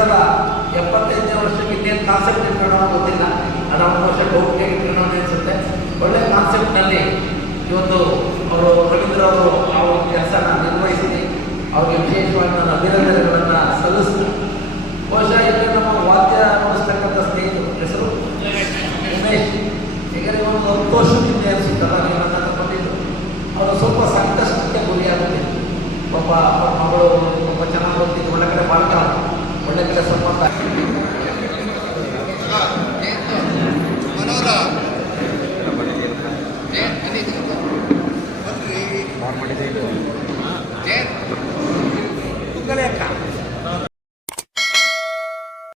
2075ನೇ ವರ್ಷಕ್ಕೆ ಇನ್ನೇನು ಕಾನ್ಸೆಪ್ಟ್ ಇಟ್ಕೊಳ್ಳೋ ಗೊತ್ತಿಲ್ಲ. ಅದು 1 ವರ್ಷ ಗೌಪ್ಯ ಇಟ್ಕೊಳ್ಳೋ ಅನಿಸುತ್ತೆ. ಒಳ್ಳೆ ಕಾನ್ಸೆಪ್ಟ್ನಲ್ಲಿ ಇವತ್ತು ಅವರು ರವೀಂದ್ರ ಅವರು ಆ ಒಂದು ಕೆಲಸನ ನಿರ್ವಹಿಸಿ ಅವ್ರಿಗೆ ವಿಶೇಷವಾಗಿ ನಾನು ಅಭಿನಂದನೆಗಳನ್ನು ಸಲ್ಲಿಸ್ತೀನಿ. ಬಹುಶಃ ಇಲ್ಲಿ ನಮ್ಮ ವಾದ್ಯ ನುಡಿಸ್ತಕ್ಕಂಥ ಸ್ನೇಹಿತರು ಹೆಸರು ಉಮೇಶ್. ಈಗ ಒಂದು 10 ವರ್ಷದಿಂದ ಅನಿಸುತ್ತಲ್ಲ ನೀವು ನನ್ನ ಬಂದಿದ್ದು, ಅವರು ಸ್ವಲ್ಪ ಸಂಕಷ್ಟಕ್ಕೆ ಗುರಿಯಾಗುತ್ತೆ. ಪಾಪ ಅವ್ರ ಮಗಳು ತುಂಬ ಚೆನ್ನಾಗಿ ಬರ್ತಿದ್ದು, ಒಳ್ಳೆ ಕಡೆ ಮಾಡ್ತಾರೆ, ಒಳ್ಳೆ ಕಡೆ ಸಂಬಂಧ ಮಾಡಿದೆ